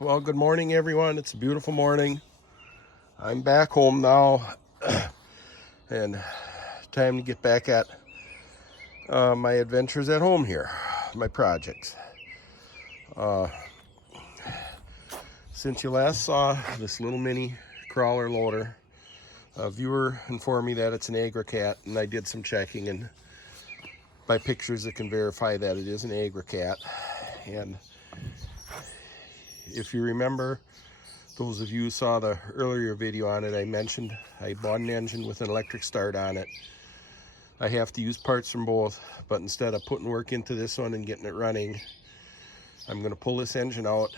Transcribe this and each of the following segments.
Well, good morning, everyone. It's a beautiful morning. I'm back home now, and time to get back at my adventures at home here, my projects. Since you last saw this little mini crawler loader, a viewer informed me that it's an Agricat, and I did some checking, and by pictures that can verify that it is an Agricat. And if you remember, those of you who saw the earlier video on it, I mentioned I bought an engine with an electric start on it. I have to use parts from both, but instead of putting work into this one and getting it running, I'm going to pull this engine out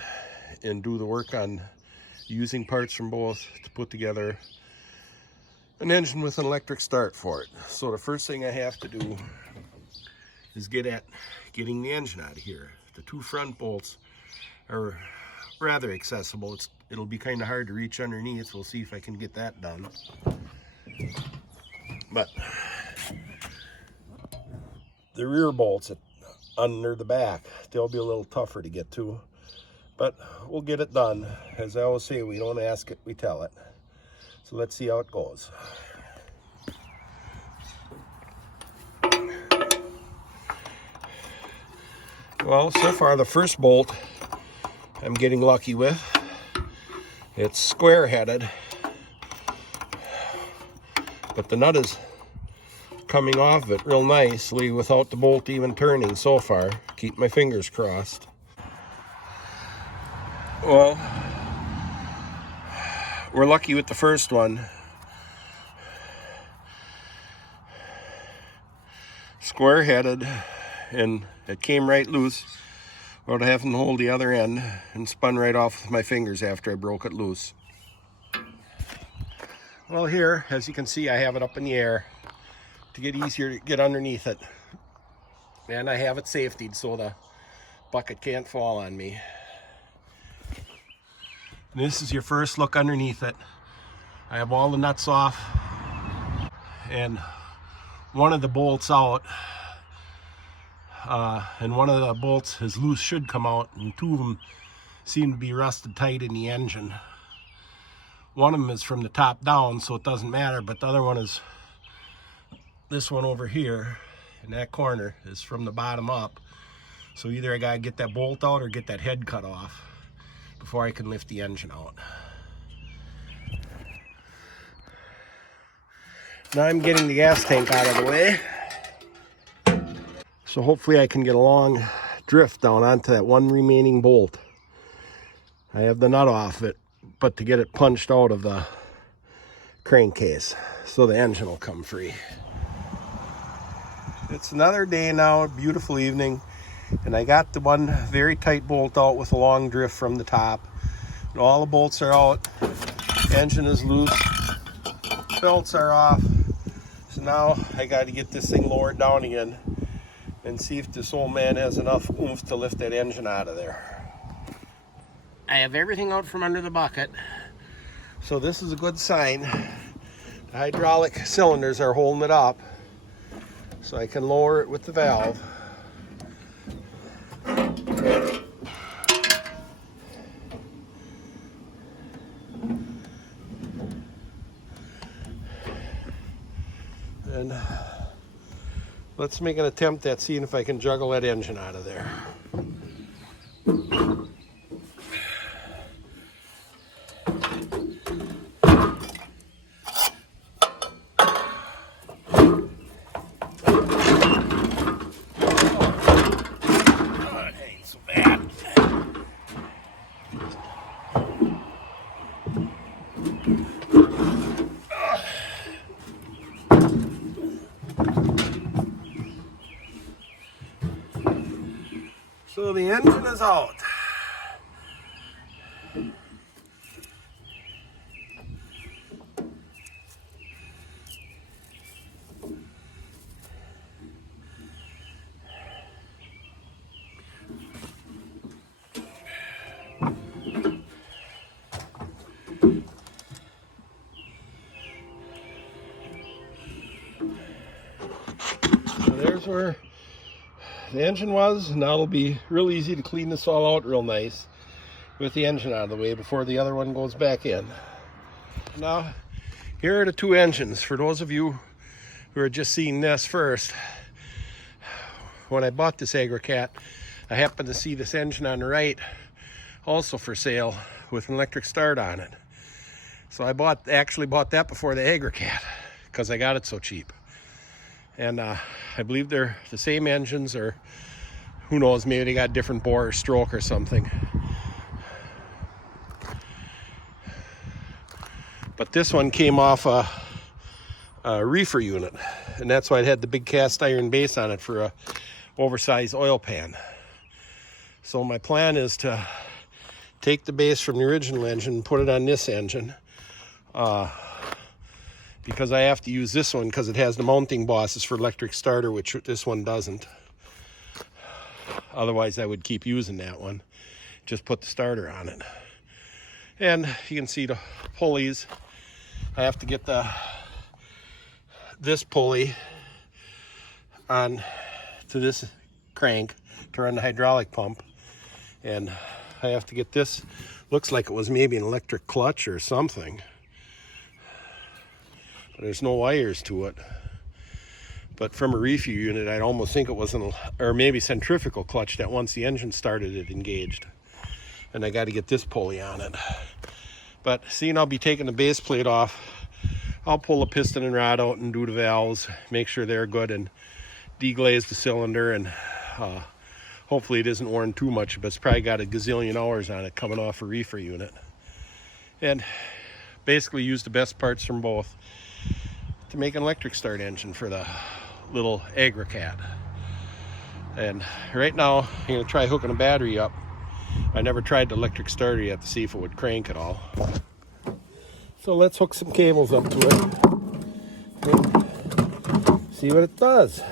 and do the work on using parts from both to put together an engine with an electric start for it. So the first thing I have to do is get at getting the engine out of here. The two front bolts are rather accessible. It'll be kind of hard to reach underneath. We'll see if I can get that done. But the rear bolts under the back, they'll be a little tougher to get to, but we'll get it done. As I always say, we don't ask it, we tell it. So let's see how it goes. Well, so far the first bolt I'm getting lucky with. It's square headed, but the nut is coming off of it real nicely without the bolt even turning so far. Keep my fingers crossed. Well, we're lucky with the first one. Square headed, and it came right loose without having to hold the other end, and spun right off with my fingers after I broke it loose. Well, here, as you can see, I have it up in the air to get easier to get underneath it. And I have it safetied so the bucket can't fall on me. And this is your first look underneath it. I have all the nuts off and one of the bolts out. And one of the bolts is loose, should come out, and two of them seem to be rusted tight in the engine. One of them is from the top down, so it doesn't matter, but the other one is, this one over here in that corner is from the bottom up. So either I gotta get that bolt out or get that head cut off before I can lift the engine out. Now I'm getting the gas tank out of the way. So hopefully I can get a long drift down onto that one remaining bolt. I have the nut off it, but to get it punched out of the crankcase so the engine will come free. It's another day now, a beautiful evening, and I got the one very tight bolt out with a long drift from the top. And all the bolts are out, engine is loose, belts are off. So now I got to get this thing lowered down again and see if this old man has enough oomph to lift that engine out of there. I have everything out from under the bucket, so this is a good sign. The hydraulic cylinders are holding it up, so I can lower it with the valve. And let's make an attempt at seeing if I can juggle that engine out of there. Oh, it ain't so bad. So the engine is out. So there's where the engine was. Now it'll be real easy to clean this all out real nice. with the engine out of the way before the other one goes back in. Now, here are the two engines. For those of you who are just seeing this first, when I bought this Agricat, I happened to see this engine on the right also for sale with an electric start on it. So I actually bought that before the Agricat because I got it so cheap. And I believe they're the same engines, or who knows, maybe they got different bore or stroke or something. But this one came off a reefer unit, and that's why it had the big cast iron base on it for a oversized oil pan. So my plan is to take the base from the original engine and put it on this engine, because I have to use this one because it has the mounting bosses for electric starter, which this one doesn't. Otherwise I would keep using that one, just put the starter on it. And you can see the pulleys. I have to get this pulley on to this crank to run the hydraulic pump, and I have to get this, looks like it was maybe an electric clutch or something, but there's no wires to it. But from a reefer unit, I'd almost think it was or maybe centrifugal clutch that once the engine started, it engaged. And I got to get this pulley on it. But seeing I'll be taking the base plate off, I'll pull the piston and rod out and do the valves, make sure they're good, and deglaze the cylinder, and hopefully it isn't worn too much, but it's probably got a gazillion hours on it coming off a reefer unit. And basically use the best parts from both to make an electric start engine for the little Agricat. And right now I'm going to try hooking a battery up. I never tried the electric starter yet to see if it would crank at all. So let's hook some cables up to it and see what it does.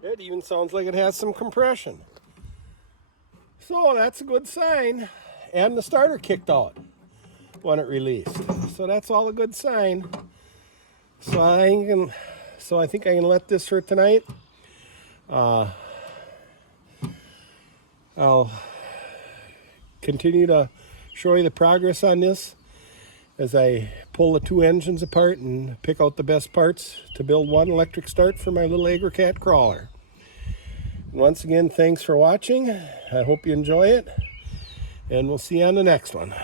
It even sounds like it has some compression. So that's a good sign. And the starter kicked out when it released. So that's all a good sign. So I think I can let this for tonight. I'll continue to show you the progress on this as I pull the two engines apart and pick out the best parts to build one electric start for my little Agricat crawler. Once again, thanks for watching. I hope you enjoy it, and we'll see you on the next one.